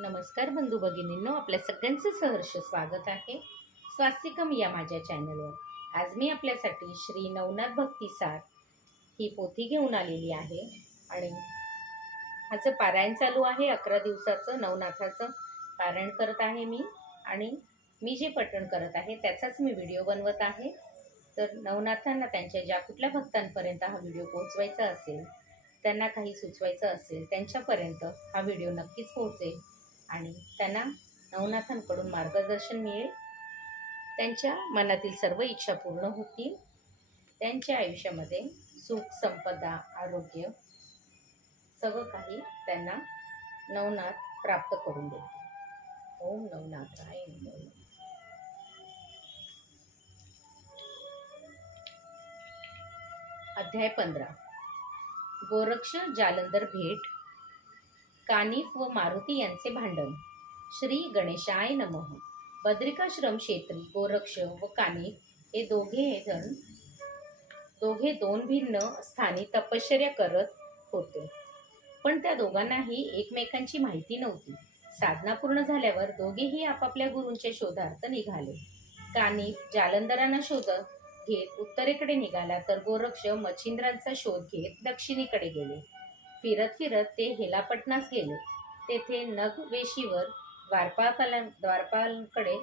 नमस्कार बंधू भगिनींनो आपल्या सगळ्यांचं सहर्ष स्वागत आहे स्वास्तिकम या माझ्या चॅनलवर. आज मी आपल्यासाठी श्री नवनाथ भक्तिसार ही पोथी घेऊन आलेली आहे आणि ह्याचं पारायण चालू आहे अकरा दिवसाचं नवनाथाचं पारायण करत आहे मी आणि मी जे पठण करत आहे त्याचाच मी व्हिडिओ बनवत आहे. तर नवनाथांना त्यांच्या ज्या कुठल्या भक्तांपर्यंत हा व्हिडिओ पोहोचवायचा असेल त्यांना काही सुचवायचं असेल त्यांच्यापर्यंत हा व्हिडिओ नक्कीच पोहोचेल. आणि त्यांना नवनाथांकडून मार्गदर्शन मिळेल. त्यांच्या मनातील सर्व इच्छा पूर्ण होतील. त्यांच्या आयुष्यामध्ये सुख संपदा आरोग्य सगळं काही त्यांना नवनाथ प्राप्त करून देतील. ओम नवनाथाय नमो अध्याय पंधरा. गोरक्ष जालंधर भेट कानिफ व मारुती यांचे भांडण. श्री गणेशाय नमः. बद्रिकाश्रम क्षेत्री गोरक्ष व कानिफ हे दोघे जण दोघे दोन भिन्न स्थानी तपश्चर्या करत होते. पण त्या दोघांनाही एकमेकांची माहिती नव्हती. साधना पूर्ण झाल्यावर दोघेही आपापल्या गुरूंच्या शोधार्थ निघाले. कानिफ जालंधरांना शोधत घेत उत्तरेकडे निघाला तर गोरक्ष मच्छिंद्रांचा शोध घेत दक्षिणेकडे गेले. फिरत फिरत ते हेलापटणास गेले. तेथे नगवेशीवर द्वारपालकाला द्वारपालकडे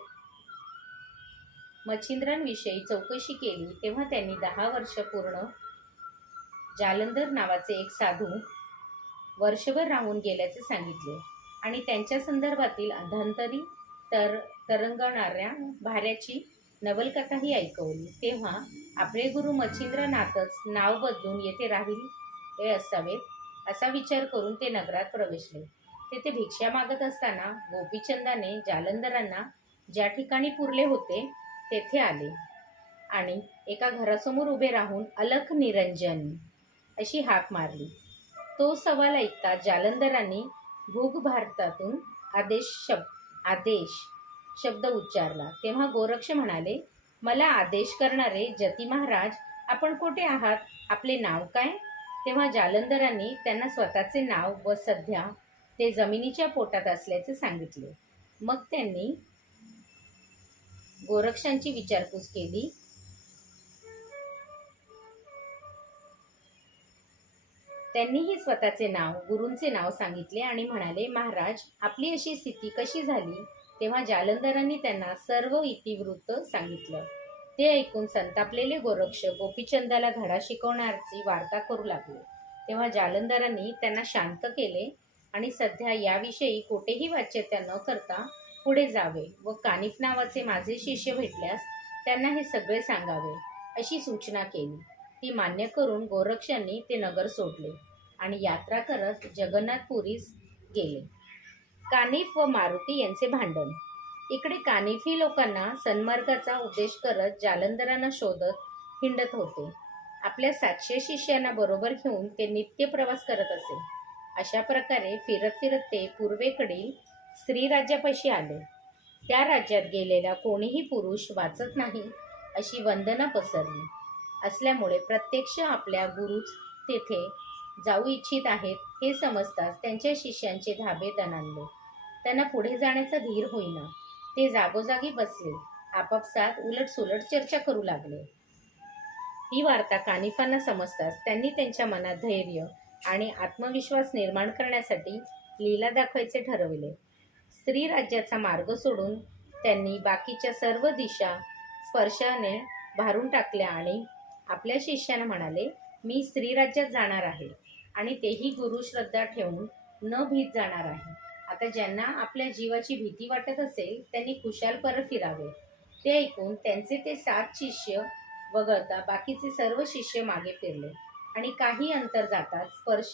मच्छिंद्रांविषयी चौकशी केली. तेव्हा त्यांनी दहा वर्ष पूर्ण जालंधर नावाचे एक साधू वर्षभर राहून गेल्याचे सांगितले आणि त्यांच्या संदर्भातील अधांतरी तर तरंगणाऱ्या भाऱ्याची नवलकथाही ऐकवली. तेव्हा आपले गुरु मच्छिंद्रनाथच नाव बदलून येथे राहील हे असावेत. असा विचार करून ते नगरात प्रवेशले. तेथे भिक्षा मागत असताना गोपीचंदाने जालंधरांना ज्या ठिकाणी पुरले होते तेथे आले आणि एका घरासमोर उभे राहून अलख निरंजन अशी हाक मारली. तो सवाल ऐकता जालंधरांनी भूग भारतातून आदेश शब्द आदेश शब्द उच्चारला. तेव्हा गोरक्ष म्हणाले मला आदेश करणारे जती महाराज आपण कुठे आहात? आपले नाव काय? तेव्हा जालंधरांनी त्यांना स्वतःचे नाव व सध्या ते जमिनीच्या पोटात असल्याचे सांगितले. मग त्यांनी गोरक्षांची विचारपूस केली. त्यांनीही स्वतःचे नाव गुरूंचे नाव सांगितले आणि म्हणाले महाराज आपली अशी स्थिती कशी झाली? तेव्हा जालंधरांनी त्यांना सर्व इतिवृत्त सांगितलं. ते ऐकून संतापलेले गोरक्ष गोपीचंदाला धडा शिकवण्याची वार्ता करू लागले. तेव्हा जालंधरांनी त्यांना शांत केले आणि सध्या याविषयी कुठेही वाच्यता न करता पुढे जावे व कानिफ नावाचे माझे शिष्य भेटल्यास त्यांना हे सगळे सांगावे अशी सूचना केली. ती मान्य करून गोरक्षांनी ते नगर सोडले आणि यात्रा करत जगन्नाथपुरीस गेले. कानिफ व मारुती यांचे भांडण इकडे कानिफी लोकांना सन्मार्गाचा उपदेश करत जालंधरांना शोधत हिंडत होते. आपल्या सातशे शिष्यांना बरोबर घेऊन ते नित्य प्रवास करत असे. अशा प्रकारे फिरत फिरत ते पूर्वेकडील स्त्री राज्यापाशी आले. त्या राज्यात गेलेला कोणीही पुरुष वाचत नाही अशी वंदना पसरली. असल्यामुळे प्रत्यक्ष आपल्या गुरुच तेथे जाऊ इच्छित आहेत हे समजताच त्यांच्या शिष्यांचे धाबे दणाणले त्यांना पुढे जाण्याचा धीर होईना. ते जागोजागी बसले. आपापसात उलटसुलट चर्चा करू लागले. ही वार्ता कानिफांना समजताच त्यांनी त्यांच्या मनात धैर्य आणि आत्मविश्वास निर्माण करण्यासाठी लीला दाखवायचे ठरविले. स्त्री राज्याचा मार्ग सोडून त्यांनी बाकीच्या सर्व दिशा स्पर्शाने भारून टाकल्या आणि आपल्या शिष्याने म्हणाले मी स्त्री राज्यात जाणार आहे आणि तेही गुरुश्रद्धा ठेवून न भीत जाणार आहे. आता ज्यांना आपल्या जीवाची भीती वाटत असेल त्यांनी खुशाल परत फिरावे. ते ऐकून त्यांचे ते सात शिष्य वगळता बाकीचे सर्व शिष्य मागे फिरले. आणि काही अंतर जाताच स्पर्श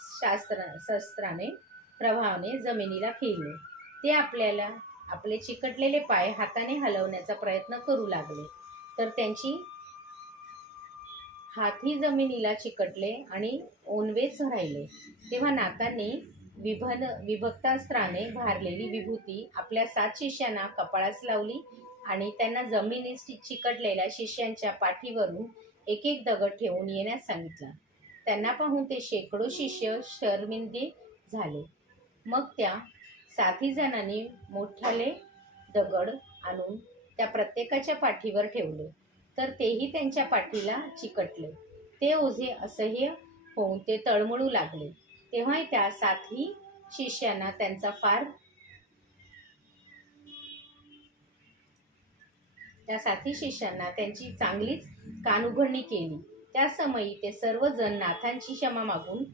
शास्त्र शस्त्राने प्रभावाने जमिनीला फिरले. ते आपल्याला आपले चिकटलेले पाय हाताने हलवण्याचा प्रयत्न करू लागले. तर त्यांची हातही जमिनीला चिकटले आणि ओनवेच राहिले. तेव्हा नाथांनी विभन विभक्तास्त्राने भारलेली विभूती आपल्या सात शिष्यांना कपाळास लावली आणि त्यांना जमिनीस चिकटलेल्या शिष्यांच्या पाठीवरून एक एक दगड ठेवून येण्यास सांगितला. त्यांना पाहून ते शेकडो शिष्य शर्मिंदे झाले. मग त्या साथी जणांनी मोठाले दगड आणून त्या प्रत्येकाच्या पाठीवर ठेवले. तर तेही त्यांच्या पाठीला चिकटले. ते ओझे असह्य होऊन ते तळमळू लागले. तेव्हा त्या साथी शिष्यांना त्यांचा फार त्या साथी शिष्यांना त्यांची चांगलीच कानउघडणी केली. त्या समयी ते सर्वजण नाथांची क्षमा मागून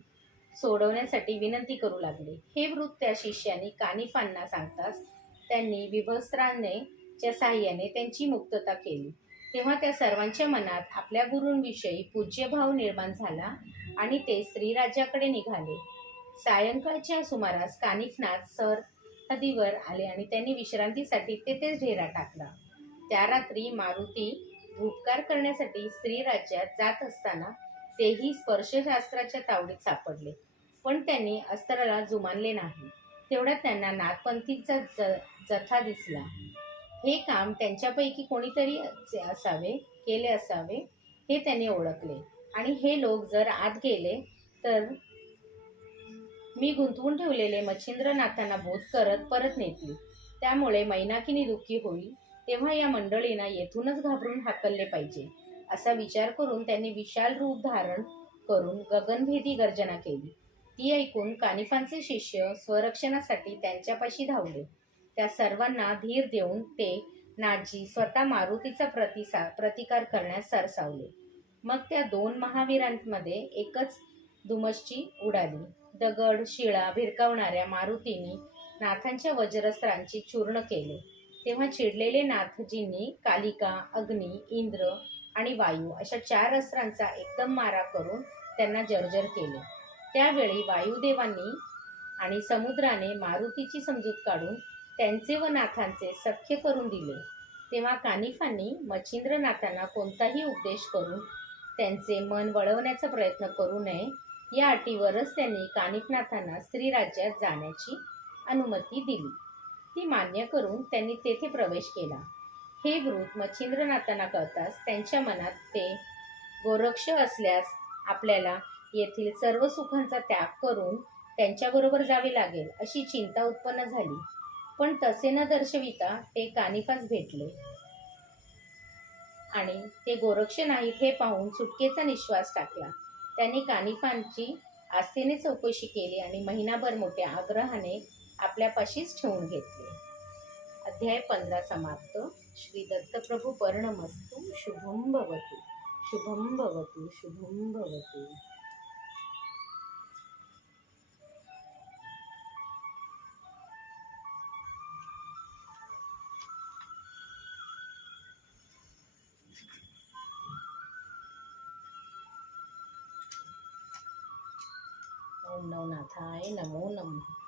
सोडवण्यासाठी विनंती करू लागले. हे वृत्त त्या शिष्यांनी कानिफांना सांगताच त्यांनी विभस्त्राने च्या साह्याने त्यांची मुक्तता केली. तेव्हा त्या सर्वांच्या मनात आपल्या गुरूंविषयी पूज्यभाव निर्माण झाला आणि ते स्त्रीराज्याकडे निघाले. सायंकाळच्या सुमारास कानिफनाथ सर नदीवर आले आणि त्यांनी विश्रांतीसाठी तेथेच ढेरा टाकला. त्या रात्री मारुती धूपकार करण्यासाठी स्त्रीराज्यात जात असताना तेही स्पर्शशास्त्राच्या तावडीत सापडले. पण त्यांनी अस्त्राला जुमानले नाही. तेवढ्यात त्यांना नाथपंथीचा ज जथा दिसला. हे काम त्यांच्यापैकी कोणीतरी असावे केले असावे हे त्यांनी ओळखले. आणि हे लोक जर आत गेले तर मी गुंतवून ठेवलेले मच्छिंद्रनाथांना बोध करत परत नेतील. त्यामुळे मैनाकिनी दुःखी होईल तेव्हा या मंडळींना येथूनच घाबरून हाकलले पाहिजे असा विचार करून त्यांनी विशाल रूप धारण करून गगनभेदी गर्जना केली. ती ऐकून कानिफांचे शिष्य स्वरक्षणासाठी त्यांच्यापाशी धावले. त्या सर्वांना धीर देऊन ते नाजी स्वतः मारुतीचा प्रतिसा प्रतिकार करण्यास सरसावले. मग त्या दोन महावीरांमध्ये एकच दुमश्ची उडाली. दगड शिळा भिरकावणाऱ्या मारुतीने नाथांच्या वज्रस्त्रांची चूर्ण केले. तेव्हा चिडलेले नाथजींनी कालिका अग्नी इंद्र आणि वायू अशा चार अस्त्रांचा एकदम मारा करून त्यांना जर्जर केले. त्यावेळी वायुदेवांनी आणि समुद्राने मारुतीची समजूत काढून त्यांचे व नाथांचे सख्य करून दिले. तेव्हा कानिफांनी मच्छिंद्रनाथांना कोणताही उपदेश करून त्यांचे मन वळवण्याचा प्रयत्न करू नये. या अटीवरच त्यांनी कानिफनाथांना स्त्रीराज्यात जाण्याची अनुमती दिली. ती मान्य करून त्यांनी तेथे प्रवेश केला. हे वृत्त मच्छिंद्रनाथांना कळताच त्यांच्या मनात ते गोरक्ष असल्यास आपल्याला येथील सर्व सुखांचा त्याग करून त्यांच्याबरोबर जावे लागेल अशी चिंता उत्पन्न झाली. पण तसे न दर्शविता ते कानिफास भेटले. आणि ते गोरक्ष नाहीत हे पाहून सुटकेचा निश्वास टाकला. त्यांनी कानिफांची आस्थेने चौकशी केली आणि महिनाभर मोठ्या आग्रहाने आपल्यापाशीच ठेवून घेतले. अध्याय पंधरा समाप्त. श्री दत्तप्रभू पर्णमस्तू शुभम भवतू. शुभम भवतू शुभम भवतू. ओम नवनाथाय नमो नमः